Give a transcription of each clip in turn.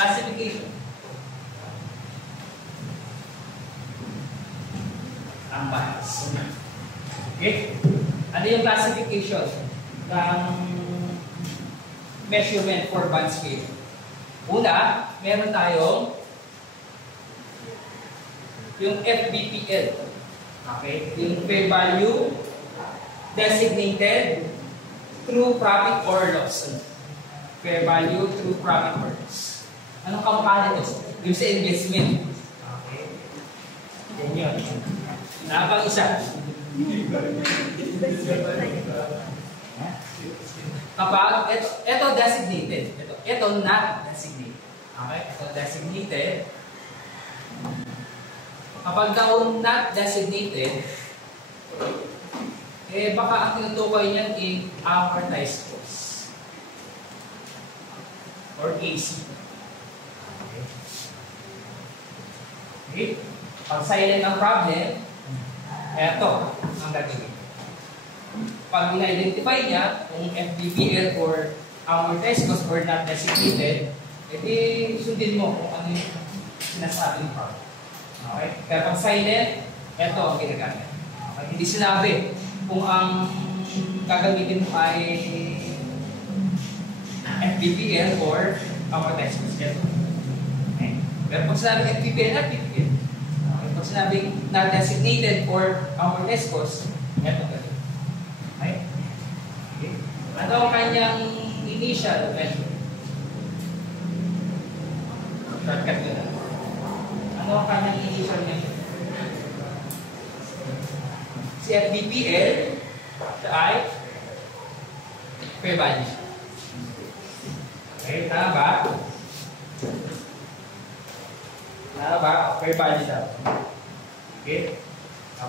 Classification. Unbiased. Okay? Ano yung classification ng measurement for band scale? Una, meron tayong yung FBPL. Okay? Yung fair value designated through profit or loss. Fair value through profit or loss. Anong kamukha nito? Yung sa investment. Okay? Yan yun. Napang isa. Kapag, ito designated. Ito not designated. Okay? Ito designated. Kapag daw not designated, eh baka ang tinutukoy niyan in amortized cost. Or AC. Okay? Okay? Pag silent ang problem, eto ang gagawin. Pag na-identify niya kung FBPL or amortized cost or not designated, edi sundin mo kung ano yung sinasabing problem. Okay? Kaya pag silent, eto ang ginagamit. Okay? Hindi sinabi kung ang gagamitin mo ay FBPL or amortized cost. Eto. Okay? Pero pag sinabi FBPL, FBPL. Okay? Pag sinabi not designated or amortized cost, eto gagawin. Okay? Okay? Ano ang kanyang initial measure? Shortcut ko na. Ano ang kanyang initial measure? Si FBPL, siya ay fair value. Okay, tama ba? Tama ba? Fair value daw. Okay?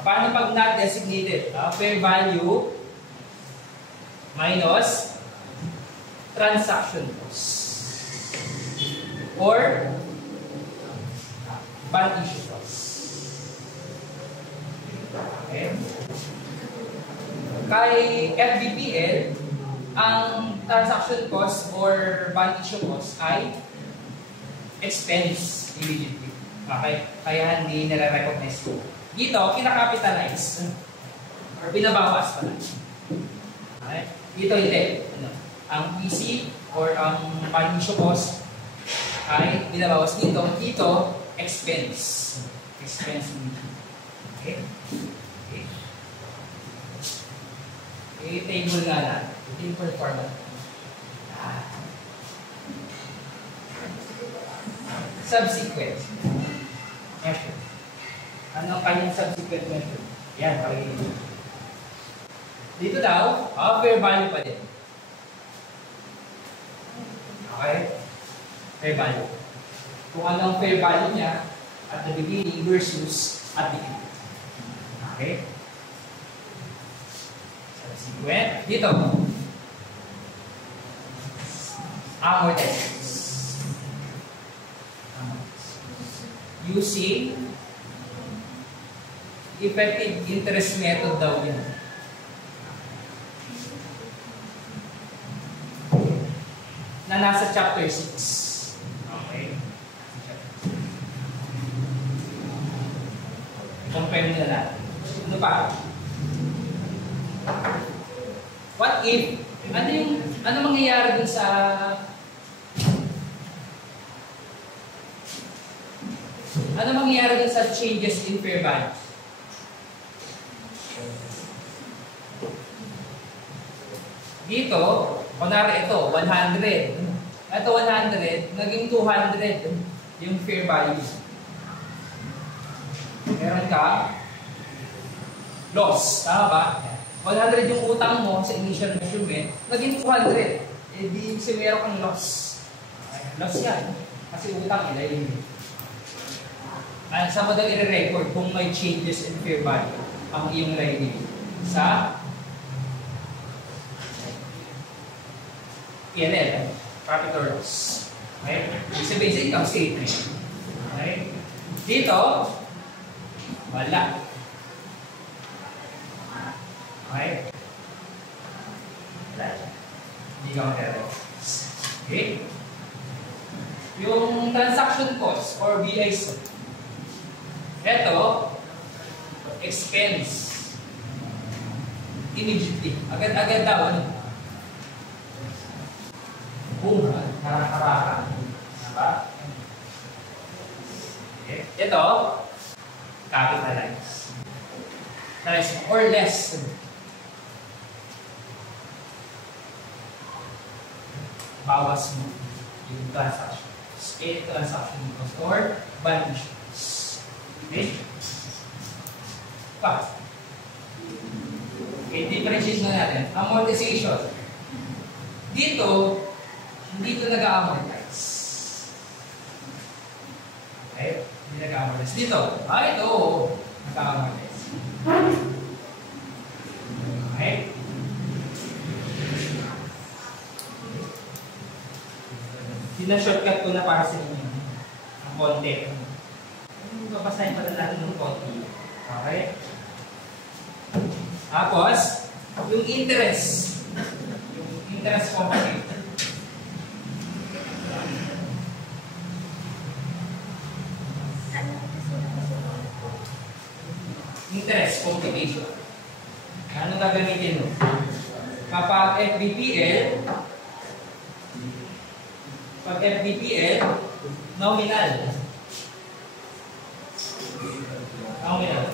Paano pag not designated? Fair value minus transaction cost or bond issue cost. Okay? Kay FBPL, ang transaction cost or bond issue cost ay expense immediately. Okay? Kaya hindi nare-recognize ko. Dito, kinakapitalize or binabawas pala. Okay? Dito hindi. Ang PC or ang bond issue cost ay binabawas dito. Dito, expense. Expense immediately. Okay? Okay. I-table nga na. Table format. Subsequent measure. Ano ang kanyang subsequent measure? Yan, pakikita. Dito daw, fair value pa din. Okay? Fair value. Kung anong fair value niya at the beginning versus at the end. Okay? Subsequent. Dito. Amortized. Using effective interest method daw yan. Na nasa chapter 6. Okay. Compare nila natin. Ano pa? What if? Ano mangyayari dun sa changes in fair value? Dito, kunwari ito, 100. Ito 100, naging 200 yung fair value. Meron ka loss, tama ba? 100 yung utang mo sa initial measurement, naging 200. Eh di kasi meron kang loss. Loss yan. Kasi utang nila yun. Saan mo daw i-record kung may changes in fair value ang iyong liability sa P&L, profit or loss. Okay? Sa basic income statement. Okay? Dito, wala. Okay? Wala. Hindi ka mag-record. Okay? Yung transaction cost or BIC. Ito, expense. Immediately. Agad-agad daw. Ano? Boom. Haraka-haraka. Diba? Okay. Ito, capitalize. Or less. Bawas mo yung transaction. Transaction cost or balance sheets. Okay? Pa. Okay, differentiate na natin. Amortization. Dito, hindi ito nag-amortize. Okay? Hindi nag-amortize. Dito, ito, nag-amortize. Okay? Sina-shortcut ko na para sa inyo. Ang konti. Babasahin pa na natin ng konti. Okay? Tapos, yung interest. Yung interest component. Interest computation. Ano gagamitin mo? Kapag FBPL, nominal. Nominal.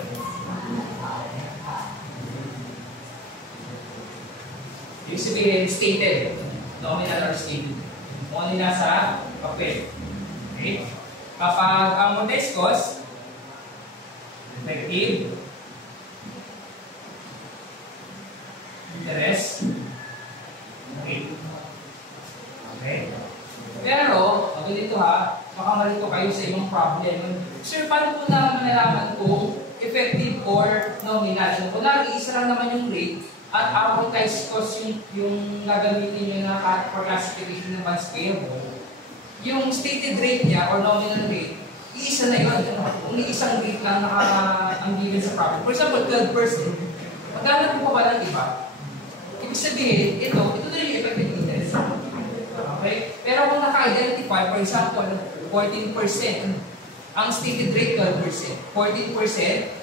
Ibig sabihin, stated. Nominal or stated. Only nasa papel. Okay? Kapag amortized cost, effective, interest, okay. Okay? Pero, ako dito ha, baka malito kayo sa ibang problem. Sir, paano po na malalaman kung effective or nominal? Kung nag-iisa lang naman yung rate, at amortized cost yung gagamitin nyo na for classification ng bonds payable, yung stated rate niya or nominal rate, iisa na yun. Kung isang rate lang ang given sa problem. For example, 12%. Magkano po pa ba ng iba? Ibig sabihin, ito na yung effective interest. Okay? Pero kung naka-identify, for example, 14%, ang stated rate 12%. 14%,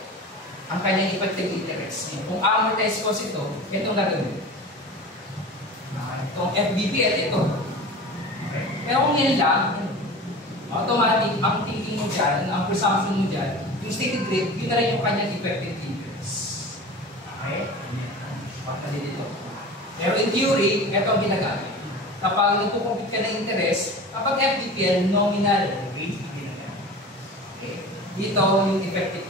ang kanyang effective interest. Kung amortized cost ito ang gagawin. Itong FBPL, ito. Okay. Pero kung yan lang, automatic, ang thinking mo dyan, ang presumption mo dyan, yung stated rate, yun na rin yung kanyang effective interest. Okay? Pagkali dito. Pero in theory, ito ang ginagamit. Kapag nagpupumpit ka ng interest, kapag FBPL, nominal rate, ginagamit. Okay. Dito yung effective